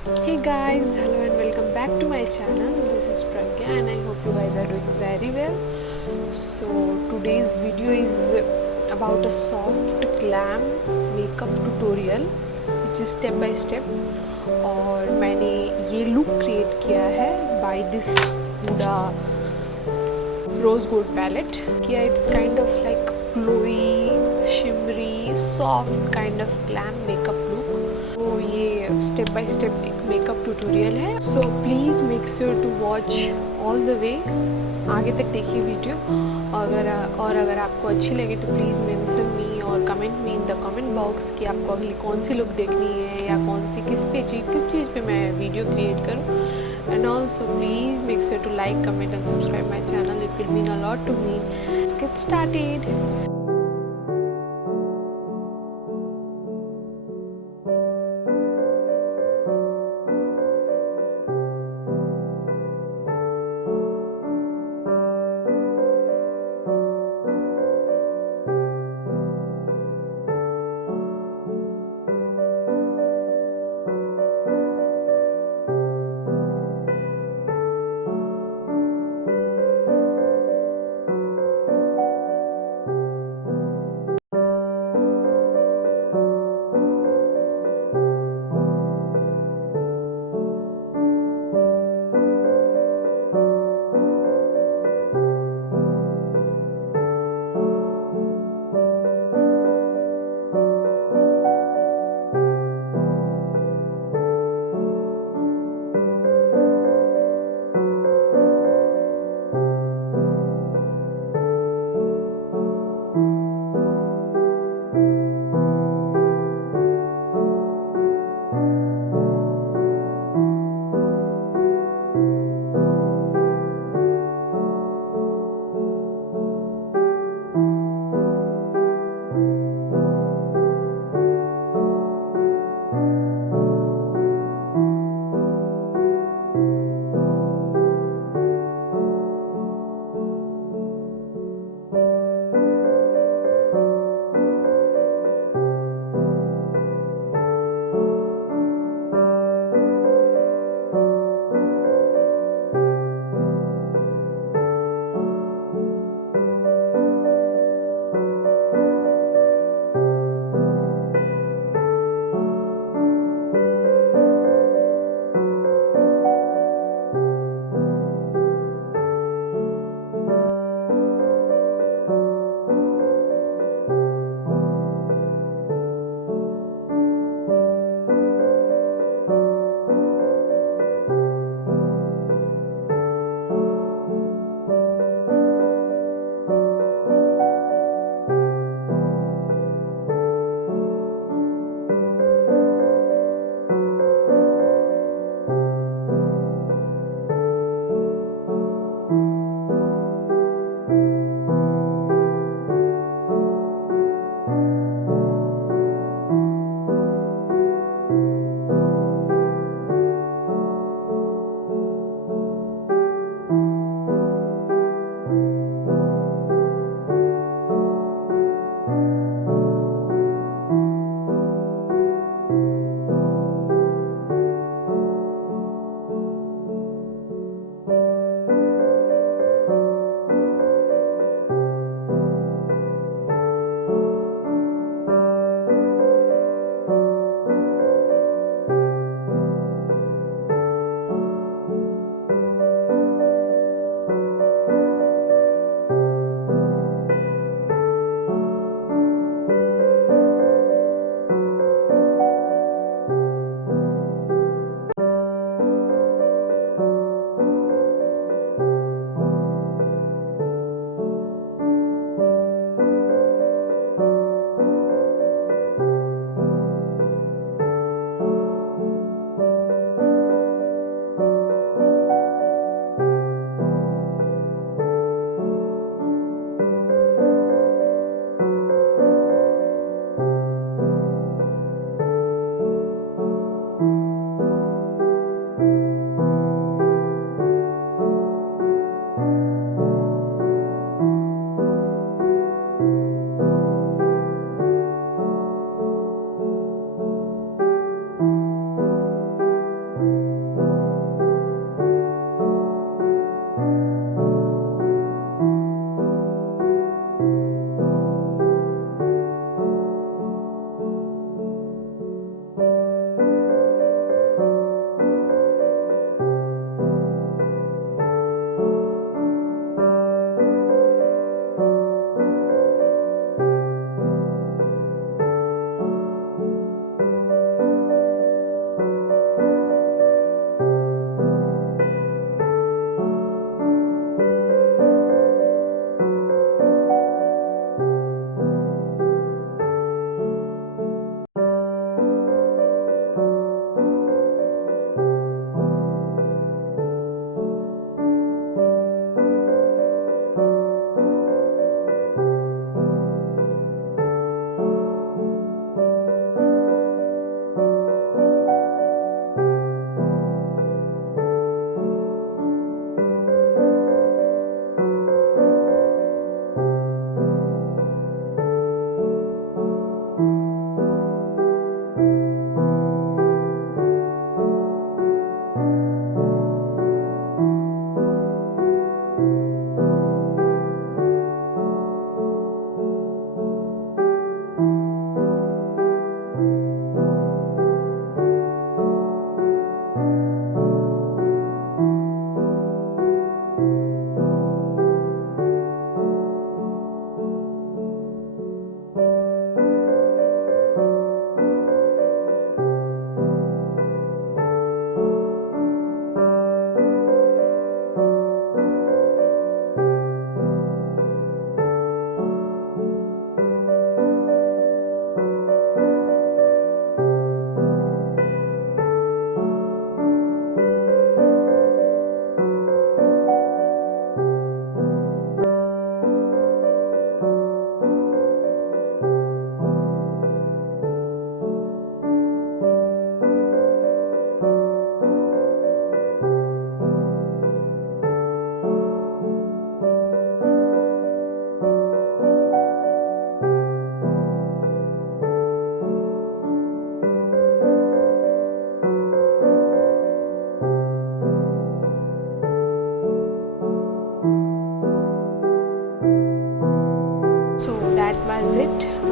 Hey guys, hello and welcome back to my channel. This is Pragya and I hope you guys are doing very well. So today's video is about a soft glam makeup tutorial which is step by step और मैंने ये look create किया है by this Huda rose gold palette. किया it's kind of like glowy, shimmery, soft kind of glam makeup look. तो ये step by step एक makeup tutorial है. So please make sure to watch all the way, आगे तक देखिए video. अगर आपको अच्छी लगे तो प्लीज़ मेंशन मी और comment me in the comment box कि आपको अगली कौन सी लुक देखनी है या कौन सी किस चीज़ पे मैं वीडियो क्रिएट करूँ. And also please make sure to like, comment and subscribe my channel. It will mean a lot to me. Let's get started.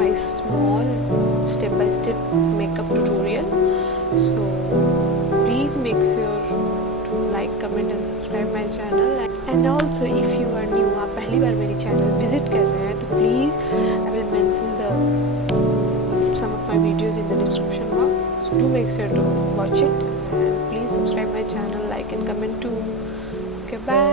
very small step-by-step makeup tutorial. So please make sure to like, comment and subscribe my channel. And also if you are new, आप पहली बार मेरी channel visit कर रहे हैं, तो please I will mention some of my videos in the description box. So do make sure to watch it, and please subscribe my channel, like and comment too. Okay, bye.